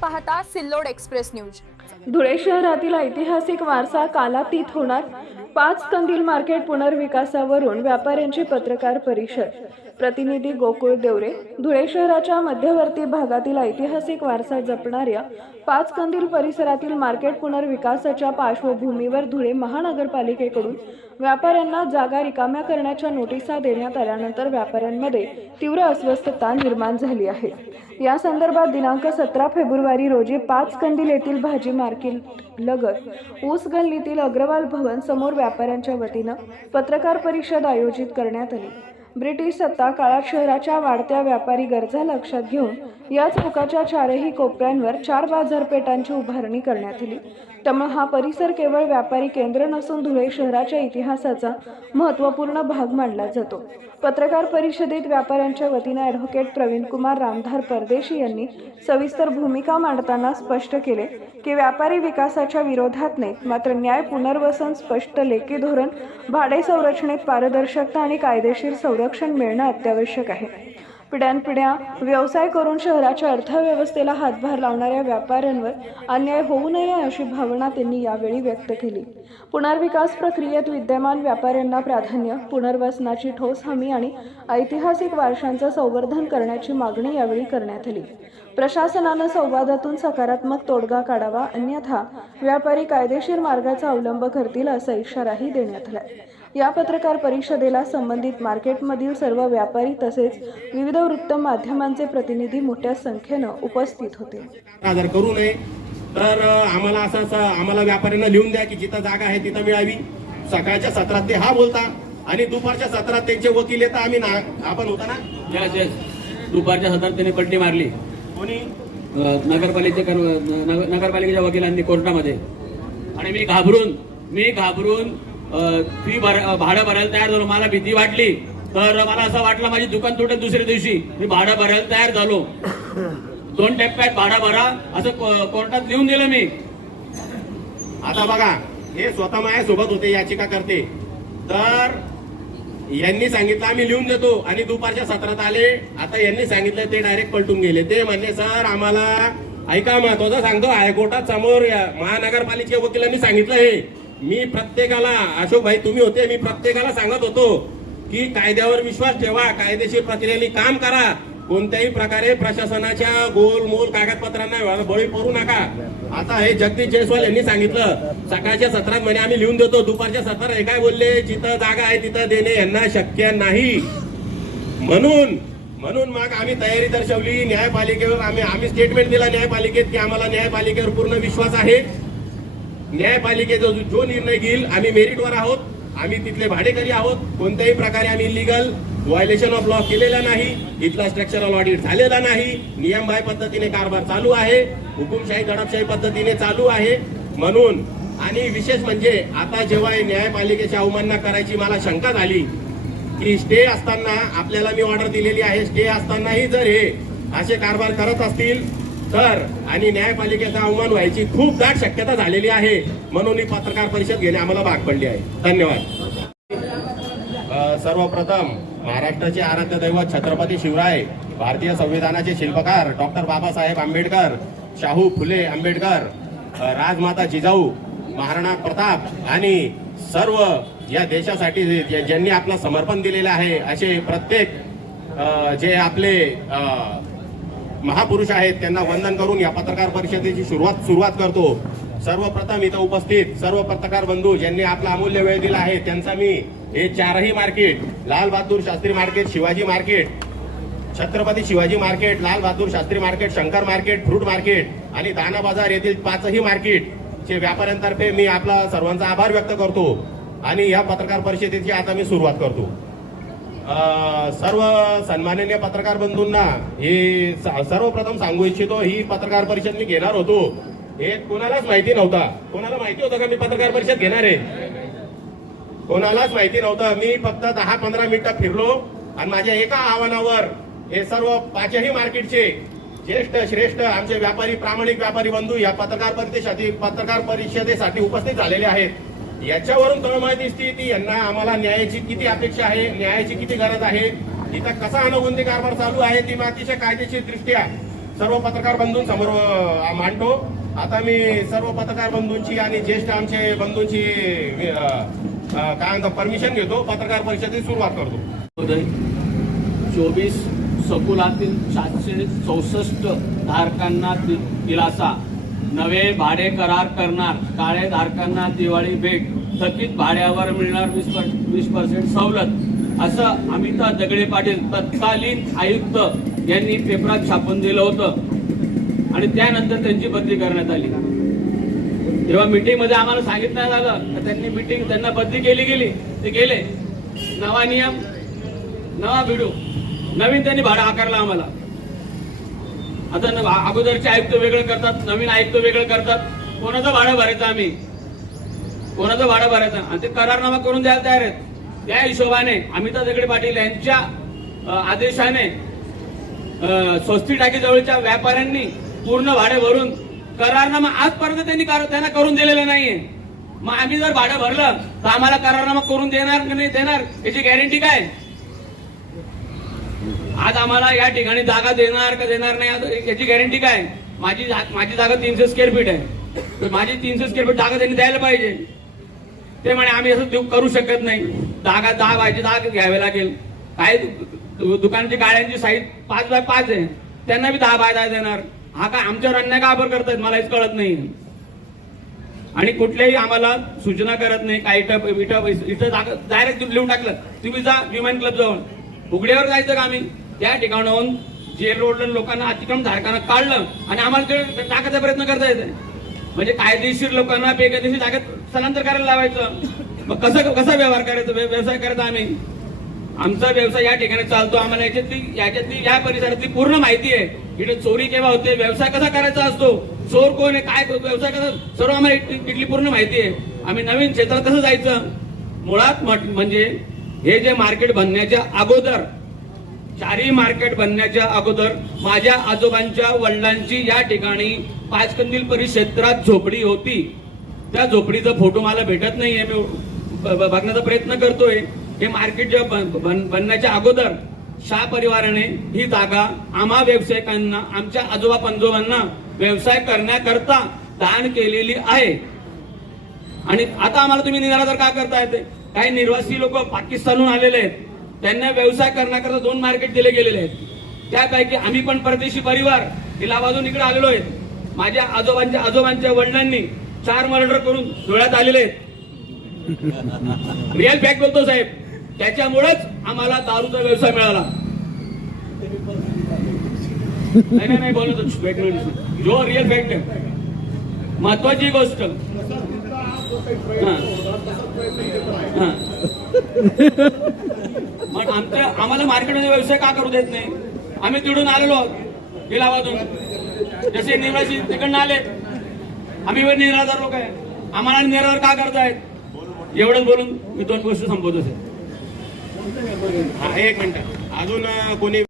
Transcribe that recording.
पाहता Sillod express news. Dhule शहरातील ऐतिहासिक वारसा कालातीत होणार. पाच कंदील मार्केट पुनर्विकासावरून व्यापाऱ्यांची पत्रकार परिषद. प्रतिनिधी गोकुळ देवरे धुळे शहराच्या मध्यवर्ती भागातील ऐतिहासिक वारसा जपणाऱ्या पाच कंदील परिसरातील मार्केट पुनर्विकासाच्या पार्श्वभूमीवर धुळे महानगरपालिकेकडून व्यापाऱ्यांना जागा रिकाम्या करण्याच्या नोटिसा देण्यात आल्यानंतर व्यापाऱ्यांमध्ये तीव्र अस्वस्थता निर्माण झाली आहे. या संदर्भात दिनांक सतरा फेब्रुवारी रोजी पाच कंदील येथील भाजी मार्केट लगत. ऊस गल्लीतील अग्रवाल भवन समोर व्यापाऱ्यांच्या वतीनं पत्रकार परिषद आयोजित करण्यात आली. ब्रिटिश सत्ता काळात शहराच्या वाढत्या व्यापारी गरजा लक्षात घेऊन याच मुखाच्या चारही कोपऱ्यांवर चार बाजारपेठांची उभारणी करण्यात आली. त्यामुळे हा परिसर केवळ व्यापारी केंद्र नसून धुळे शहराच्या इतिहासाचा महत्त्वपूर्ण भाग मानला जातो. पत्रकार परिषदेत व्यापाऱ्यांच्या वतीनं ॲडव्होकेट प्रवीण कुमार रामधार परदेशी यांनी सविस्तर भूमिका मांडताना स्पष्ट केले की व्यापारी विकासाच्या विरोधात नाहीत मात्र न्याय पुनर्वसन स्पष्ट लेखी धोरण भाडे संरचनेत पारदर्शकता आणि कायदेशीर संरक्षण संरक्षण मिळणं अत्यावश्यक आहे. पिढ्यानपिढ्या व्यवसाय करून शहराच्या अर्थव्यवस्थेला हातभार लावणाऱ्या व्यापाऱ्यांवर अन्याय होऊ नये अशी भावना त्यांनी यावेळी व्यक्त केली. पुनर्विकास प्रक्रियेत विद्यमान व्यापाऱ्यांना प्राधान्य पुनर्वसनाची ठोस हमी आणि ऐतिहासिक वारशांचं संवर्धन करण्याची मागणी यावेळी करण्यात आली. प्रशासनानं संवादातून सकारात्मक तोडगा काढावा अन्यथा व्यापारी कायदेशीर मार्गाचा अवलंब करतील असा इशाराही देण्यात आला. या पत्रकार परिषदेला संबंधित मार्केटमधील सर्व व्यापारी तसेच विविध वृत्त माध्यमांचे प्रतिनिधी मोठ्या संख्येनं उपस्थित होते. आदर करू नये. तर आम्हाला असं असं आम्हाला व्यापाऱ्यांना लिहून द्या की जिथं जागा आहे तिथं मिळावी. सकाळच्या सत्रात ते हा बोलता आणि दुपारच्या सत्रात त्यांचे वकील येतात आम्ही ना आपण होता ना? यस यस दुपारच्या सत्रात त्याने पट्टी मारली. कोणी? अ, नगरपालिकेच्या वकिलांनी कोर्टामध्ये. आणि मी घाबरून मी घाबरून फी भर भाडं भरायला तयार झालो. मला भीती वाटली. तर मला असं वाटलं माझी दुकान तुटेल दुसऱ्या दिवशी. मी भाडं भरायला तयार झालो. दोन टप्प्यात भाडा भरा. असं कोर्टात लिहून दिलं मी. आता बघा हे स्वतः माझ्या सोबत होते याचिका करते. तर यांनी सांगितलं आम्ही लिहून देतो. आणि दुपारच्या सत्रात आले. आता यांनी सांगितलं ते डायरेक्ट पलटून गेले. ते म्हणले सर आम्हाला ऐका महत्वाचं सांगतो हायकोर्टात समोर महानगरपालिके महानगरपालिकेच्या वकिलांनी सांगितलं हे. मी प्रत्येकाला अशोक भाई तुम्ही होते मी प्रत्येकाला सांगत होतो की कायद्यावर विश्वास ठेवा कायदेशीर प्रक्रियेने काम करा. कोणत्याही प्रकारे प्रशासनाच्या गोलमोल कागदपत्रांना बळी पडू नका. आता हे जगदीश जयस्वाल यांनी सांगितलं सकाळच्या सत्रात म्हणे आम्ही लिहून देतो दुपारच्या सत्रात हे काय बोलले? जिथं जागा आहे तिथं देणे यांना शक्य नाही. म्हणून म्हणून मग आम्ही तयारी दर्शवली न्यायपालिकेवर आम्ही आम्ही स्टेटमेंट दिला न्यायपालिकेत की आम्हाला न्यायपालिकेवर पूर्ण विश्वास आहे. न्यायपालिकेचा जो जो निर्णय घेईल आम्ही मेरिटवर आहोत. आम्ही तिथले भाडेकरी आहोत. कोणत्याही प्रकारे आम्ही इलिगल व्हायलेशन ऑफ लॉ केलेला नाही. इथला स्ट्रक्चरल ऑडिट झालेला नाही. नियमबाह्य पद्धतीने कारभार चालू आहे. हुकुमशाही दडपशाही पद्धतीने चालू आहे. म्हणून आणि विशेष म्हणजे आता जेव्हा न्यायपालिकेच्या न्यायपालिकेची अवमानना करायची मला शंका झाली की स्टे असताना आपल्याला मी ऑर्डर दिलेली आहे. स्टे असतानाही जर हे असे कारभार करत असतील तर आणि न्यायपालिकेचा अवमान व्हायची खूप दाट शक्यता झालेली आहे म्हणून ही पत्रकार परिषद घेणे आम्हाला भाग पडली आहे. धन्यवाद. सर्वप्रथम महाराष्ट्राचे आराध्य दैवत छत्रपती शिवराय भारतीय संविधानाचे शिल्पकार डॉक्टर बाबासाहेब आंबेडकर शाहू फुले आंबेडकर राजमाता जिजाऊ महाराणा प्रताप आणि सर्व या देशासाठी ज्यांनी आपलं समर्पण दिलेलं आहे असे प्रत्येक जे आपले महापुरुष आहेत त्यांना वंदन करून या पत्रकार परिषदेची सुरुवात सुरुवात करतो. सर्वप्रथम इथं उपस्थित सर्व पत्रकार बंधू ज्यांनी आपला अमूल्य वेळ दिला आहे त्यांचा मी हे चारही market Lal Bahadur Shastri market Shivaji market Chhatrapati Shivaji market Lal Bahadur Shastri market Shankar market fruit market आणि दाना बाजार येथील पाचही मार्केट चे व्यापाऱ्यांतर्फे मी आपला सर्वांचा आभार व्यक्त करतो. आणि या पत्रकार परिषदेची आता मी सुरुवात करतो. सर्व सन्माननीय पत्रकार बंधूंना हे सर्वप्रथम सांगू इच्छितो ही पत्रकार परिषद मी घेणार होतो. हे कोणालाच माहिती नव्हता. कोणाला माहिती होतं का मी पत्रकार परिषद घेणार आहे? कोणालाच माहिती नव्हतं. मी फक्त दहा पंधरा मिनिटं फिरलो आणि माझ्या एका आव्हानावर हे सर्व पाचही मार्केटचे ज्येष्ठ श्रेष्ठ आमचे व्यापारी प्रामाणिक व्यापारी बंधू या पत्रकार परिषदेसाठी पत्रकार परिषदेसाठी उपस्थित झालेले आहेत. याच्यावरून तळमळ दिसते की यांना आम्हाला न्यायाची किती अपेक्षा आहे न्यायाची किती गरज आहे इथं कसा अनुभूती कारभार चालू आहे ती मी अतिशय कायदेशीर दृष्ट्या सर्व पत्रकार बंधून समोर मांडतो. आता मी सर्व पत्रकार बंधूंची आणि ज्येष्ठ आमचे बंधूंची काय म्हणतो परमिशन घेतो पत्रकार परिषदेची सुरुवात करतो. चोवीस सकुलातील सातशे चौसष्ट धारकांना दि- दिलासा. नवे भाडे करार करणार काळे धारकांना दिवाळी भेट थकीत भाड्यावर मिळणार वीस पर- वीस पर्सेंट सवलत असं अमिता दगडे पाटील तत्कालीन आयुक्त यांनी पेपरात छापून दिलं होतं. आणि त्यानंतर त्यांची बदली करण्यात आली. जेव्हा मिटिंगमध्ये आम्हाला सांगितलं आलं तर त्यांनी मीटिंग त्यांना बदली केली गेली. ते गेले. नवा नियम नवा भिडू नवीन त्यांनी भाडं आकारला आम्हाला. आता अगोदरचे आयुक्त वेगळं करतात नवीन आयुक्त वेगळं करतात. कोणाचं भाडं भरायचं आम्ही? कोणाचं भाडं भरायचं? आणि ते करारनामा करून द्यायला तयार आहेत. त्या हिशोबाने अमिता दगडे पाटील यांच्या आदेशाने स्वस्ती टाकी जवळच्या व्यापाऱ्यांनी पूर्ण भाडे भरून करारनामा आजपर्यंत त्यांनी कर- त्यांना करून दिलेलं नाहीये. मग आम्ही जर भाडं भरलं तर आम्हाला करारनामा करून देणार की नाही देणार? याची गॅरंटी काय? आज आम्हाला या ठिकाणी जागा देणार का देणार नाही आता याची गॅरंटी काय? माझी माझी जागा तीनशे स्क्वेअर फीट आहे. तर माझी तीनशे स्क्वेअर फीट जागा त्यांनी द्यायला पाहिजे. ते म्हणे आम्ही असं देऊ करू शकत नाही. जागा दहा पाहिजे दहा घ्यावे लागेल. काय दुकानची दुकानाची गाड्यांची साईज पाच बाय पाच आहे. त्यांना बी दहा बाय दहा देणार. हा काय आमच्यावर अन्याय का आबर करतायत? मला हेच कळत नाही. आणि कुठल्याही आम्हाला सूचना करत नाही काय इथं इथं इथं डायरेक्ट लिहून टाकलं. तुम्ही जा विमान क्लब जाऊन. उघड्यावर जायचं का आम्ही? त्या ठिकाणाहून जे रोडला लोकांना अतिक्रम धारकांना काढलं आणि आम्हाला ते टाकायचा प्रयत्न करता येत म्हणजे कायदेशीर लोकांना बेकायदेशीर जागेत स्थलांतर करायला लावायचं. मग कसं कसा व्यवहार करायचा? व्यवसाय करायचा आम्ही. आमचा व्यवसाय या ठिकाणी चालतो. आम्हाला याच्यातली याच्यातली या परिसरातली पूर्ण माहिती आहे. इथे चोरी केव्हा होते? व्यवसाय कसा करायचा असतो? चोर कोण आहे? काय व्यवसाय कसा सर्व आम्हाला इथली इथली पूर्ण माहिती आहे. आम्ही नवीन क्षेत्रात कसं जायचं? मुळात म्हणजे हे जे मार्केट बनण्याच्या अगोदर चारी मार्केट बनण्याच्या अगोदर माझ्या आजोबांच्या वडिलांची या ठिकाणी पाचकंदील परिक्षेत्रात झोपडी होती. त्या झोपडीचा फोटो मला भेटत नाहीये. मी ब- बघण्याचा प्रयत्न करतोय. हे मार्केट जेव्हा बन- बन- बनण्याच्या अगोदर शाह परिवाराने ही जागा आम्हा व्यावसायिकांना आमच्या आजोबा पंजोबांना व्यवसाय करण्याकरता दान केलेली आहे. आणि आता आम्हाला तुम्ही निराधार का करता येते? काही निर्वासी लोक पाकिस्तानहून आलेले आहेत. त्यांना व्यवसाय करण्याकरता दोन मार्केट दिले गेलेले आहेत. त्यापैकी आम्ही पण परदेशी परिवार तिला बाजून इकडे आलेलो आहेत. माझ्या आजोबांच्या आजोबांच्या वडिलांनी चार मर्डर करून धुळ्यात आलेले आहेत. रिअल फॅक्ट बोलतो साहेब. त्याच्यामुळेच आम्हाला दारूचा व्यवसाय मिळाला. नाही नाही, नाही बोलतो जो रिअल फॅक्ट आहे. महत्वाची गोष्ट. हा. मग आमच्या आम्हाला मार्केटमध्ये व्यवसाय का करू देत नाही? आम्ही तिकडून आलेलो आहोत इलाहाबादून जसे निराजी तिकडनं आले. आम्ही पण निराधार लोक आहे. आम्हाला निराधार का करतायत? एवढंच बोलून मी दोन गोष्टी संपवतो सर. हा एक मिनिट. अजून कोणी